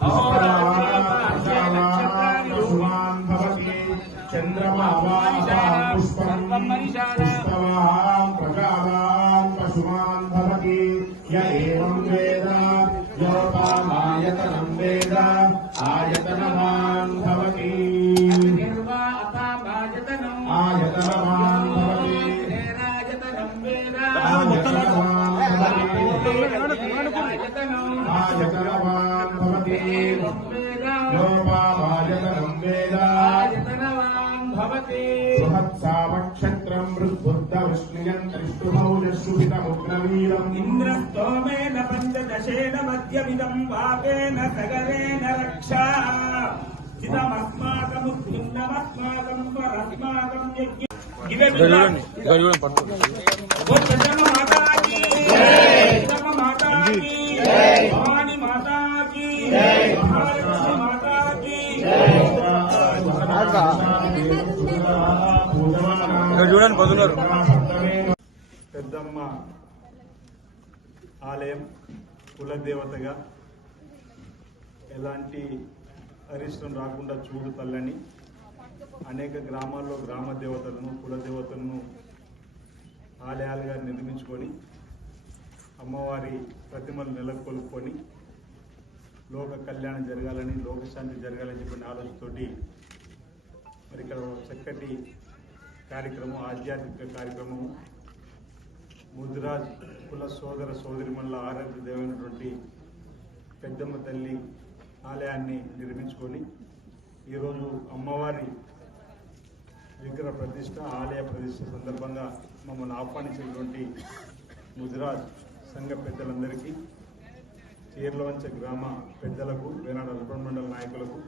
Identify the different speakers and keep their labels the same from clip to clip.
Speaker 1: 好。బృహత్సావక్షత్రం మృద్బుద్ధవృష్ణియం త్రిష్టుభౌజశుభితముగ్రవీరం
Speaker 2: ఇంద్రస్తోమేన పంచదశేన మధ్యమిదం పాపేన సగరేణ రక్షా ఇదమస్మాకముద్యున్నమస్మాకం పరస్మాకం యజ్ఞ ఇవే
Speaker 3: చూడండి ఇక్కడ చూడండి పట్టు
Speaker 2: ఓ పెద్దమ్మ
Speaker 3: చూడండి పొద్దున్నారు
Speaker 4: పెద్దమ్మ ఆలయం కులదేవతగా ఎలాంటి అరిష్టం రాకుండా చూడు తల్లని. అనేక గ్రామాల్లో గ్రామ దేవతలను కుల దేవతలను ఆలయాలుగా నిర్మించుకొని అమ్మవారి ప్రతిమలు నెలకొల్పుకొని లోక కళ్యాణం జరగాలని లోకశాంతి జరగాలని చెప్పిన ఆలోచనతోటి మరి ఇక్కడ చక్కటి కార్యక్రమం ఆధ్యాత్మిక కార్యక్రమం ముద్రాజ్ కుల సోదర సోదరిమల్ల ఆరాధ్య దేవైనటువంటి పెద్దమ్మ తల్లి ఆలయాన్ని నిర్మించుకొని ఈరోజు అమ్మవారి విగ్రహ ప్రతిష్ట ఆలయ ప్రతిష్ట సందర్భంగా మమ్మల్ని ఆహ్వానించినటువంటి ముద్రాజ్ సంఘ పెద్దలందరికీ చీర్లవంచ గ్రామ పెద్దలకు వేనాడ అర్బన్ మండల నాయకులకు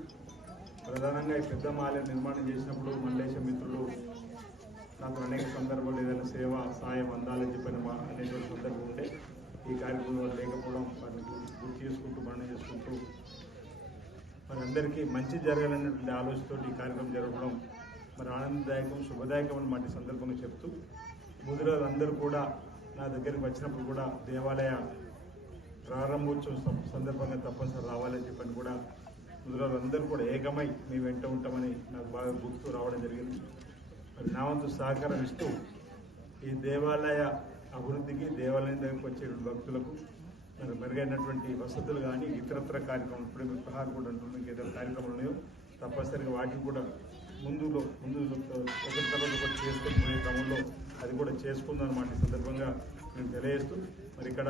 Speaker 4: ప్రధానంగా ఈ పెద్దమ్మ ఆలయం నిర్మాణం చేసినప్పుడు మల్లేశ మిత్రులు సందర్భంలో ఏదైనా సేవ సాయం అందాలని చెప్పిన మా అనేటువంటి సందర్భం ఉంటే ఈ కార్యక్రమంలో లేకపోవడం వారిని గుర్తు చేసుకుంటూ బండి చేసుకుంటూ మరి అందరికీ మంచి జరగాలనేటువంటి ఆలోచనతో ఈ కార్యక్రమం జరగడం మరి ఆనందదాయకం శుభదాయకం అని మాట సందర్భంగా చెప్తూ ముదిరాజు అందరూ కూడా నా దగ్గరికి వచ్చినప్పుడు కూడా దేవాలయ ప్రారంభోత్సవం సందర్భంగా తప్పనిసరి రావాలని చెప్పని కూడా ముదిరాజు అందరూ కూడా ఏకమై మేము వెంట ఉంటామని నాకు బాగా గుర్తు రావడం జరిగింది. నా వంతు సహకారం ఇస్తూ ఈ దేవాలయ అభివృద్ధికి దేవాలయం దగ్గరికి వచ్చే భక్తులకు మరి మెరుగైనటువంటి వసతులు కానీ ఇతరత్ర కార్యక్రమాలు ఇప్పుడు మీకు ప్రహార్ కూడా ఏదైనా కార్యక్రమాలు ఉన్నాయో తప్పనిసరిగా వాటిని కూడా ముందులో ముందు ఒకరి తర్వాత ఒకటి చేసుకొని పోయే క్రమంలో అది కూడా చేసుకుందాం అన్నమాట ఈ సందర్భంగా మేము తెలియజేస్తూ మరి ఇక్కడ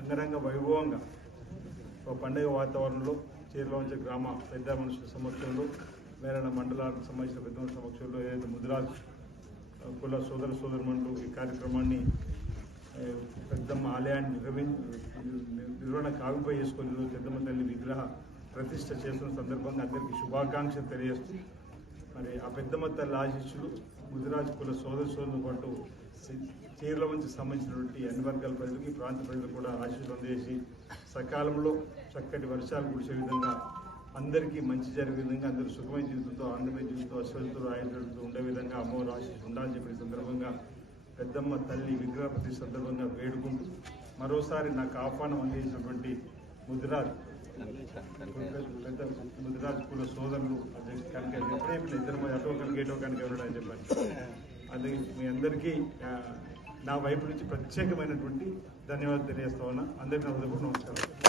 Speaker 4: అంగరంగ వైభవంగా ఒక పండుగ వాతావరణంలో చీరలోంచి గ్రామ పెద్ద మనుషుల సమక్షంలో వేరే మండలాలకు సంబంధించిన పెద్ద సమక్షంలో ఏదైతే కుల సోదర సోదరుమణులు ఈ కార్యక్రమాన్ని పెద్దమ్మ ఆలయాన్ని నిర్వహి నిర్వహణ కావిపై చేసుకొని ఈరోజు పెద్దమ్మ తల్లి విగ్రహ ప్రతిష్ట చేస్తున్న సందర్భంగా అందరికీ శుభాకాంక్షలు తెలియజేస్తూ మరి ఆ పెద్దమ్మ తల్లి ఆశీస్సులు ముదిరాజ్ కుల సోదర సోదరులతో పాటు చీరల నుంచి సంబంధించినటువంటి అన్ని వర్గాల ప్రజలకి ప్రాంత ప్రజలకు కూడా ఆశీస్సులు అందజేసి సకాలంలో చక్కటి వర్షాలు కురిసే విధంగా అందరికీ మంచి జరిగే విధంగా అందరూ సుఖమైన జీవితంతో ఆనందమైన జీవితంతో అశ్వతులు ఆయుధంతో ఉండే విధంగా అమ్మవారు ఆశీస్సు ఉండాలని చెప్పిన సందర్భంగా పెద్దమ్మ తల్లి విగ్రహ ప్రతి సందర్భంగా వేడుకుంటూ మరోసారి నాకు ఆహ్వానం అందించినటువంటి ముదిరాజ్ పెద్ద ముదిరాజ్ కుల సోదరులు అదే కనుక ఎప్పుడైతే ఇద్దరు అటో కనుక ఏటో కనుక ఎవరని చెప్పాను అది మీ అందరికీ నా వైపు నుంచి ప్రత్యేకమైనటువంటి ధన్యవాదాలు తెలియజేస్తా ఉన్నా. అందరికీ నా హృదయపూర్వక నమస్కారం